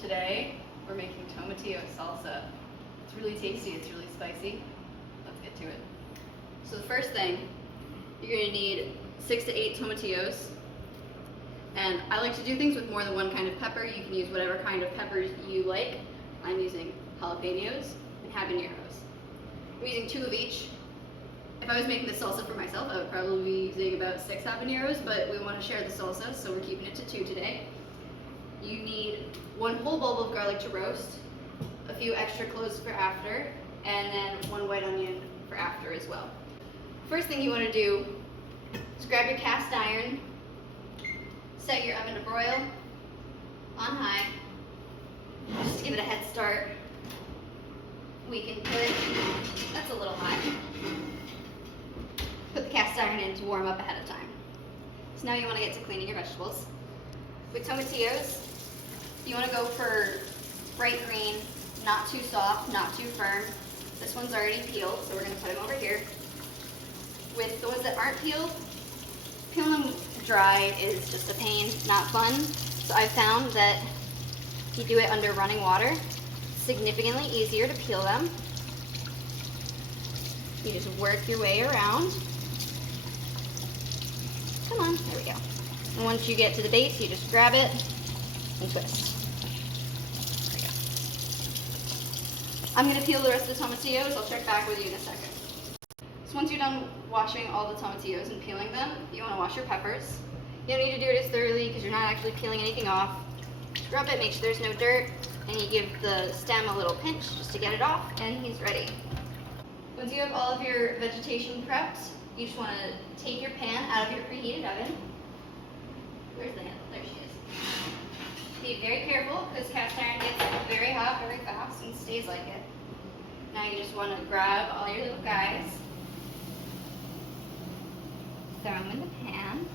Today we're making Tomatillo Salsa. It's really tasty, it's really spicy. Let's get to it. So the first thing, you're going to need 6 to 8 tomatillos. And I like to do things with more than one kind of pepper. You can use whatever kind of peppers you like. I'm using jalapenos and habaneros. I'm using 2 of each. If I was making the salsa for myself, I would probably be using about 6 habaneros, but we want to share the salsa, so we're keeping it to 2 today. You need 1 whole bulb of garlic to roast, a few extra cloves for after, and then 1 white onion for after as well. First thing you want to do is grab your cast iron, set your oven to broil on high, just to give it a head start. We can put, that's a little high, put the cast iron in to warm up ahead of time. So now you want to get to cleaning your vegetables. With tomatillos, you want to go for bright green, not too soft, not too firm. This one's already peeled, so we're going to put them over here. With the ones that aren't peeled, peeling them dry is just a pain, not fun. So I found that if you do it under running water, it's significantly easier to peel them. You just work your way around. Come on, there we go. And once you get to the base, you just grab it and twist. There we go. I'm going to peel the rest of the tomatillos. I'll check back with you in a second. So once you're done washing all the tomatillos and peeling them, you want to wash your peppers. You don't need to do it as thoroughly because you're not actually peeling anything off. Scrub it, make sure there's no dirt, and you give the stem a little pinch just to get it off, and he's ready. Once you have all of your vegetation prepped, you just want to take your pan out of your preheated oven. Where's the handle? There she is. Be very careful because cast iron gets very hot very fast and stays like it. Now you just want to grab all your little guys, throw them in the pan.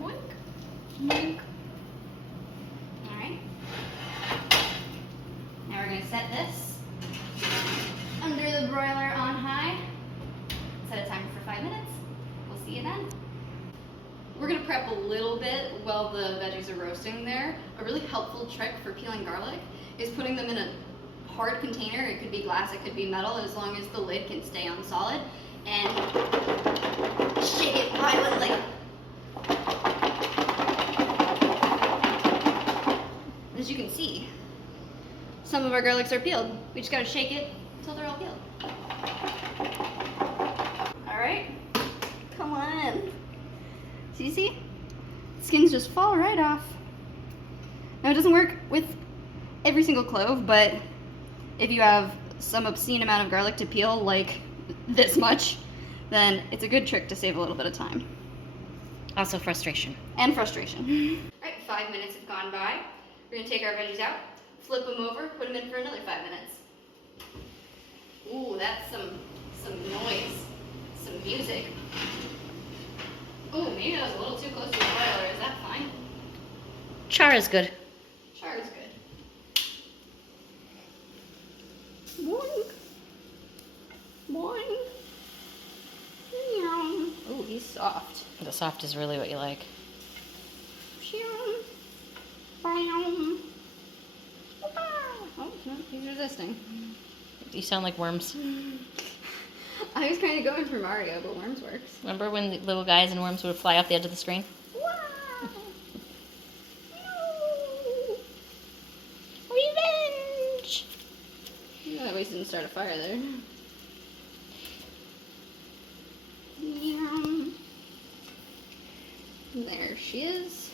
Boink. Boink. Alright. Now we're going to set this under the broiler on high. Set a timer for 5 minutes. We'll see you then. We're going to prep a little bit while the veggies are roasting there. A really helpful trick for peeling garlic is putting them in a hard container. It could be glass, it could be metal, as long as the lid can stay on solid. And shake it violently. As you can see, some of our garlics are peeled. We just gotta shake it until they're all peeled. Alright, come on. So you see? Skins just fall right off. Now it doesn't work with every single clove, but if you have some obscene amount of garlic to peel, like this much, then it's a good trick to save a little bit of time. Also frustration. And frustration. Alright, 5 minutes have gone by. We're going to take our veggies out, flip them over, put them in for another 5 minutes. Ooh, that's some noise, some music. Ooh, maybe that was a little too close to the broiler. Is that fine? Char is good. Char is good. Boing. Boing. Ooh, he's soft. The soft is really what you like. Oh, no, he's resisting. You sound like worms. I was kind of going for Mario, but worms works. Remember when the little guys and worms would fly off the edge of the screen? Wow! No! Revenge! Yeah, that way didn't start a fire there. Yum. There she is.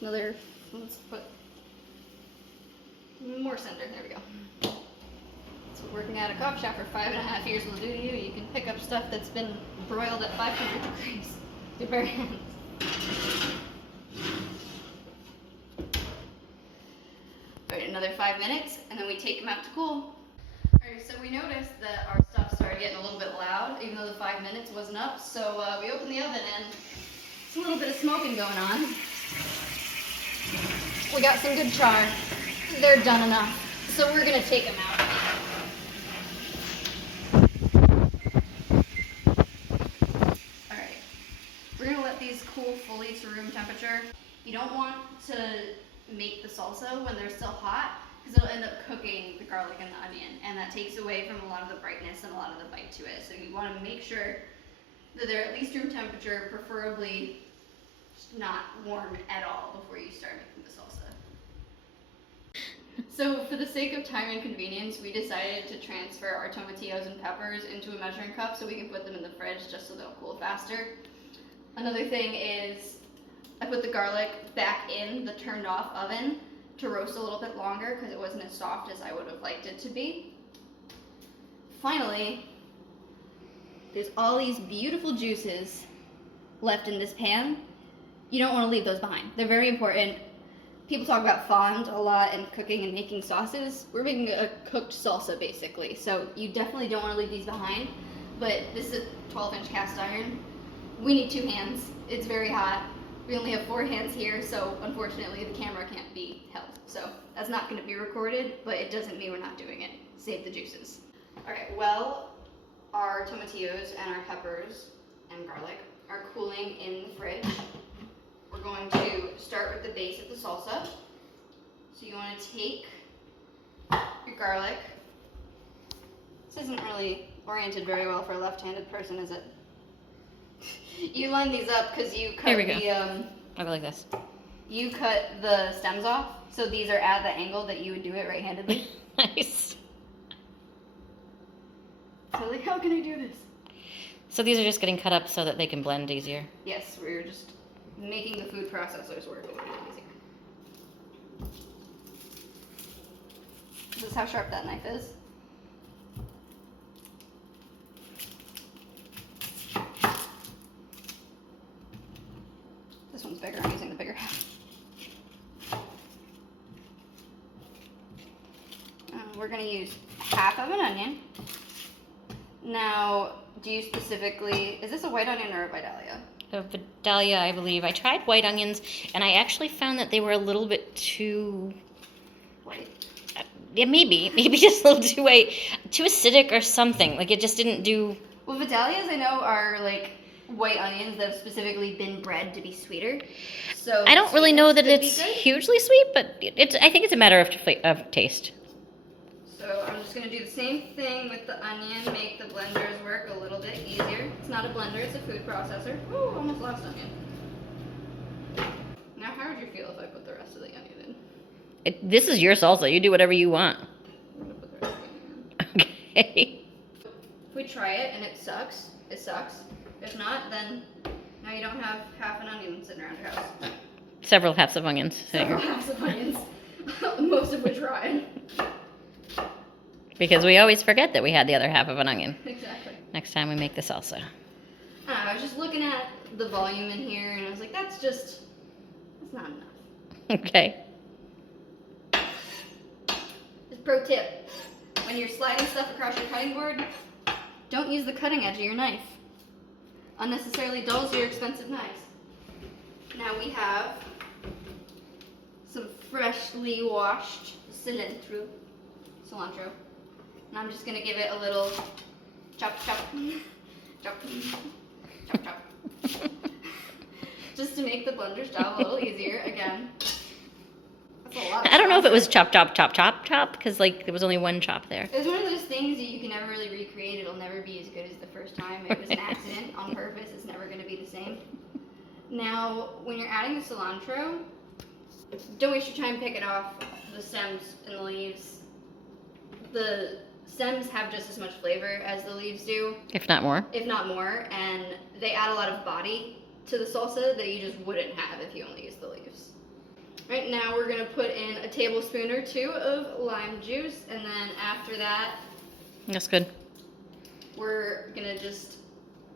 Another, let's put more center, there we go. So working at a coffee shop for 5.5 years will do to you. You can pick up stuff that's been broiled at 500 degrees. Your bare hands. Alright, another 5 minutes, and then we take them out to cool. Alright, so we noticed that our stuff started getting a little bit loud, even though the 5 minutes wasn't up. So we opened the oven, and there's a little bit of smoking going on. We got some good char. They're done enough. So we're going to take them out. Alright. fully to room temperature. You don't want to make the salsa when they're still hot, because it'll end up cooking the garlic and the onion, and that takes away from a lot of the brightness and a lot of the bite to it. So you want to make sure that they're at least room temperature, preferably not warm at all before you start making the salsa. So for the sake of time and convenience, we decided to transfer our tomatillos and peppers into a measuring cup so we can put them in the fridge just so they'll cool faster. Another thing is I put the garlic back in the turned off oven to roast a little bit longer because it wasn't as soft as I would have liked it to be. Finally, there's all these beautiful juices left in this pan. You don't want to leave those behind. They're very important. People talk about fond a lot in cooking and making sauces. We're making a cooked salsa basically, so you definitely don't want to leave these behind. But this is a 12-inch cast iron. We need 2 hands. It's very hot. We only have 4 hands here, so unfortunately the camera can't be held. So that's not going to be recorded, but it doesn't mean we're not doing it. Save the juices. Alright, well, our tomatillos and our peppers and garlic are cooling in the fridge. We're going to start with the base of the salsa. So you want to take your garlic. This isn't really oriented very well for a left-handed person, is it? You line these up because you cut Here we go. the I'll go like this. you cut the stems off, so these are at the angle that you would do it right-handedly. Nice. So like, how can I do this? So these are just getting cut up so that they can blend easier. Yes, we're just making the food processors work a little bit easier. This is how sharp that knife is. This one's bigger, I'm using the bigger half. We're gonna use half of an onion. Now, do you specifically, is this a white onion or a Vidalia? A Vidalia, I believe. I tried white onions, and I actually found that they were a little bit too... White? Yeah, maybe just a little too white, too acidic or something. Like, it just didn't do... Well, Vidalias I know are like white onions that have specifically been bred to be sweeter. So I don't really know that could be it's good. hugely sweet, but I think it's a matter of taste. So I'm just gonna do the same thing with the onion, make the blenders work a little bit easier. It's not a blender, it's a food processor. Ooh, almost lost onion. Now, how would you feel if I put the rest of the onion in? This is your salsa. You do whatever you want. I'm gonna put the rest of the onion in. Okay. If we try it and it sucks, it sucks. If not, then now you don't have half an onion sitting around your house. Several halves of onions. Several halves of onions, most of which rotted. Because we always forget that we had the other half of an onion. Exactly. Next time we make the salsa. I was just looking at the volume in here and I was like, that's not enough. Okay. Just pro tip, when you're sliding stuff across your cutting board, don't use the cutting edge of your knife. Unnecessarily dulls your expensive knives. Now we have some freshly washed cilantro. And I'm just gonna give it a little chop chop. Chop chop chop. Just to make the blender's job a little easier again. That's a lot. I don't know if it was chop, chop, chop, chop, chop, because like there was only one chop there. It was one of those things that you can never really recreate. It'll never be as good as the first time. It was an accident on purpose. It's never going to be the same. Now, when you're adding the cilantro, don't waste your time picking off the stems and the leaves. The stems have just as much flavor as the leaves do, If not more. if not more, and they add a lot of body to the salsa that you just wouldn't have if you only used the leaves. Right now we're going to put in a tablespoon or 2 of lime juice, and then after that That's good. we're going to just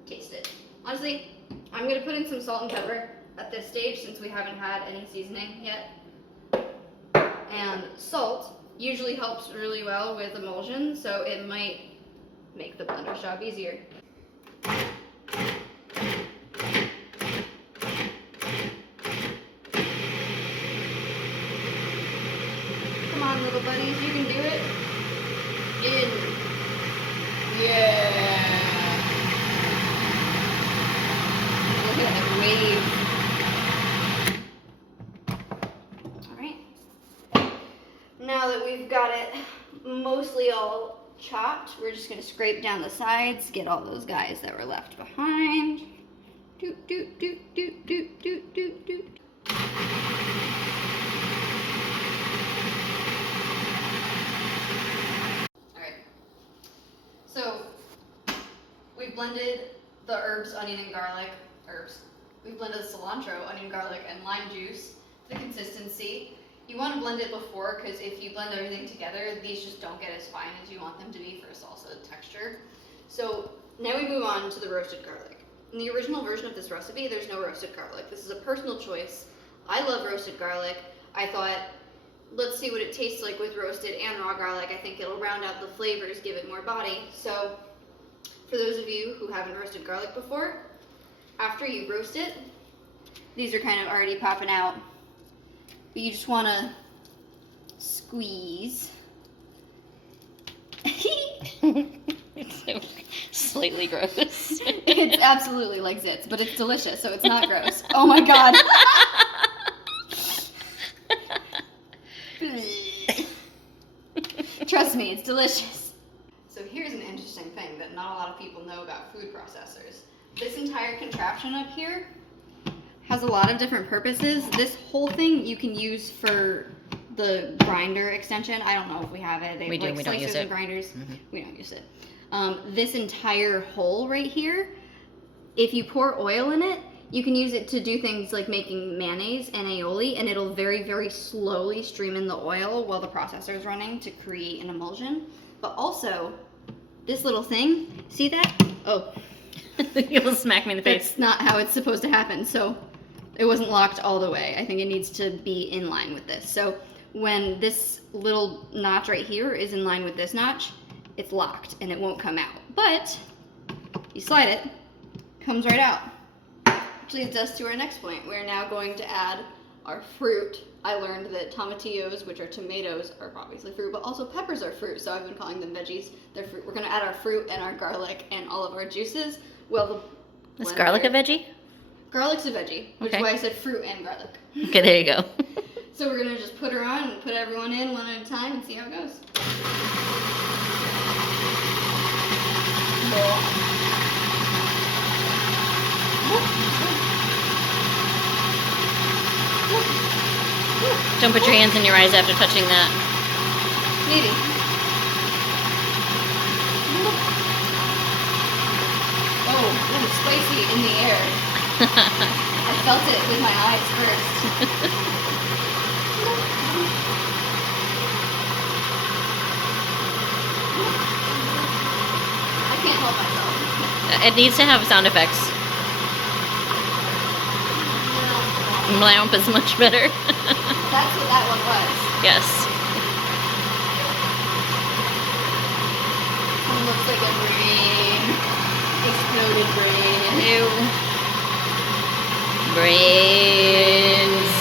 taste it. Honestly, I'm going to put in some salt and pepper at this stage since we haven't had any seasoning yet. And salt usually helps really well with emulsion, so it might make the blender's job easier. Come on, little buddies, you can do it. Yeah. Look at the wave. mostly all chopped. We're just gonna scrape down the sides, get all those guys that were left behind. Doot, doot, doot, doot, doot, doot, doot, doot. Alright. So, we've blended the herbs, onion and garlic, We've blended the cilantro, onion, garlic, and lime juice to the consistency. You want to blend it before, because if you blend everything together, these just don't get as fine as you want them to be for a salsa texture. So now we move on to the roasted garlic. In the original version of this recipe, there's no roasted garlic. This is a personal choice. I love roasted garlic. I thought, let's see what it tastes like with roasted and raw garlic. I think it'll round out the flavors, give it more body. So for those of you who haven't roasted garlic before, after you roast it, these are kind of already popping out, but you just want to squeeze. It's so slightly gross. It's absolutely like zits, but it's delicious, so it's not gross. Oh my god. Trust me, it's delicious. So here's an interesting thing that not a lot of people know about food processors. This entire contraption up here has a lot of different purposes. This whole thing you can use for the grinder extension. I don't know if we have it. They We do, like we don't use slicers it. and grinders. Mhm. We don't use it. This entire hole right here, if you pour oil in it, you can use it to do things like making mayonnaise and aioli, and it'll very, very slowly stream in the oil while the processor is running to create an emulsion. But also, this little thing, see that? Oh, You'll smack me in the face. that's not how it's supposed to happen. So it wasn't locked all the way. I think it needs to be in line with this. So when this little notch right here is in line with this notch, it's locked and it won't come out. But you slide it, comes right out. Which leads us to our next point. We're now going to add our fruit. I learned that tomatillos, which are tomatoes, are obviously fruit, but also peppers are fruit. So I've been calling them veggies. They're fruit. We're going to add our fruit and our garlic and all of our juices. Well, Is garlic a veggie? Garlic's a veggie, which Okay. is why I said fruit and garlic. Okay, there you go. So we're gonna just put her on and put everyone in one at a time and see how it goes. Don't put your hands in your eyes after touching that. Maybe. Oh, that is spicy in the air. I felt it with my eyes first. I can't help myself. It needs to have sound effects. Blamp is much better. That's what that one was. Yes. It looks like a brain. Exploded brain. Ew. Brains.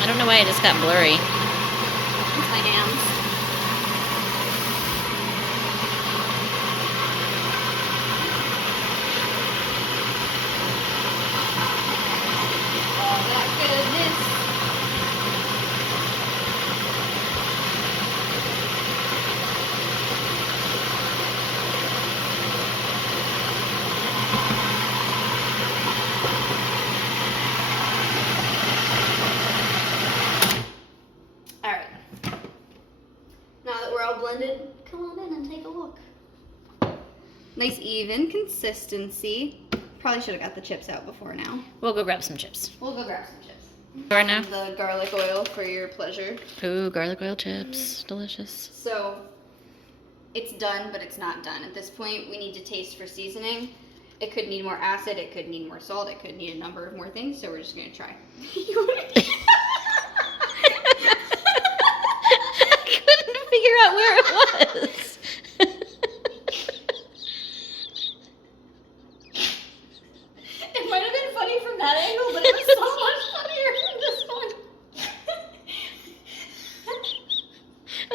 I don't know why it just got blurry. It's my hands. All that goodness. All right. Now that we're all blended, come on in and take a look. Nice even consistency. Probably should have got the chips out before now. We'll go grab some chips. We'll go grab some chips. Right now? The garlic oil for your pleasure. Ooh, garlic oil chips. Delicious. So it's done, but it's not done. At this point, we need to taste for seasoning. It could need more acid, it could need more salt, it could need a number of more things, so we're just gonna try. I couldn't figure out where it was. It might have been funny from that angle, but it was so much funnier from this one.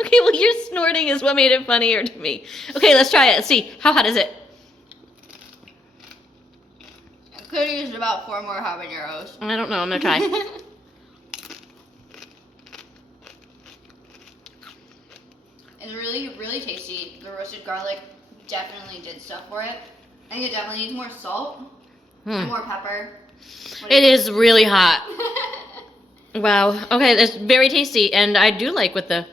Okay, well, your snorting is what made it funnier to me. Okay, let's try it. Let's see. How hot is it? I could have used about 4 more habaneros. I don't know. I'm going to try. It's really really, really tasty. The roasted garlic definitely did stuff for it. I think it definitely needs more salt and more pepper. It is really hot. Wow. Okay, that's very tasty, and I do like with the.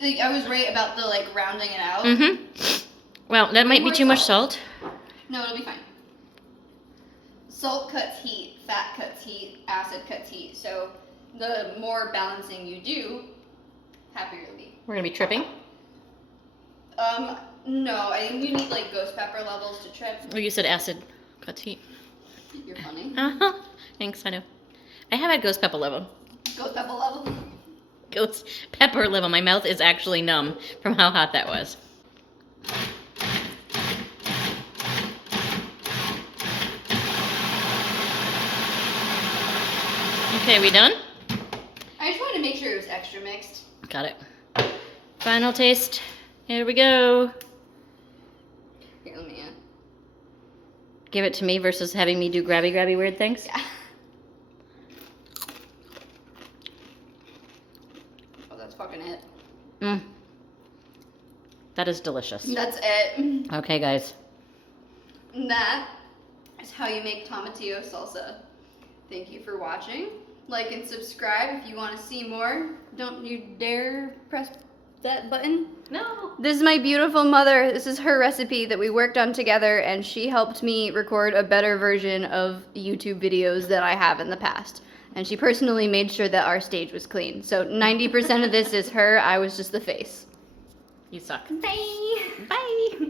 Like, I was right about the like rounding it out. Well, that might be More too much salt. salt. No, it'll be fine. Salt cuts heat, fat cuts heat, acid cuts heat. So the more balancing you do, happier you'll be. We're gonna be tripping. No, I think you need like ghost pepper levels to trip. Oh, you said acid cuts heat. You're funny. Thanks, I know. I have had ghost pepper level. Ghost pepper level. Ghost pepper level. My mouth is actually numb from how hot that was. Okay, we done? I just wanted to make sure it was extra mixed. Got it. Final taste. Here we go. Here, let me. Give it to me versus having me do grabby weird things. Yeah. Oh, that's fucking it. That is delicious. That's it. Okay, guys. And that is how you make tomatillo salsa. Thank you for watching. Like and subscribe if you want to see more. Don't you dare press that button. No. This is my beautiful mother. This is her recipe that we worked on together, and she helped me record a better version of YouTube videos that I have in the past. And she personally made sure that our stage was clean. So 90% of this is her. I was just the face. You suck. Bye. Bye.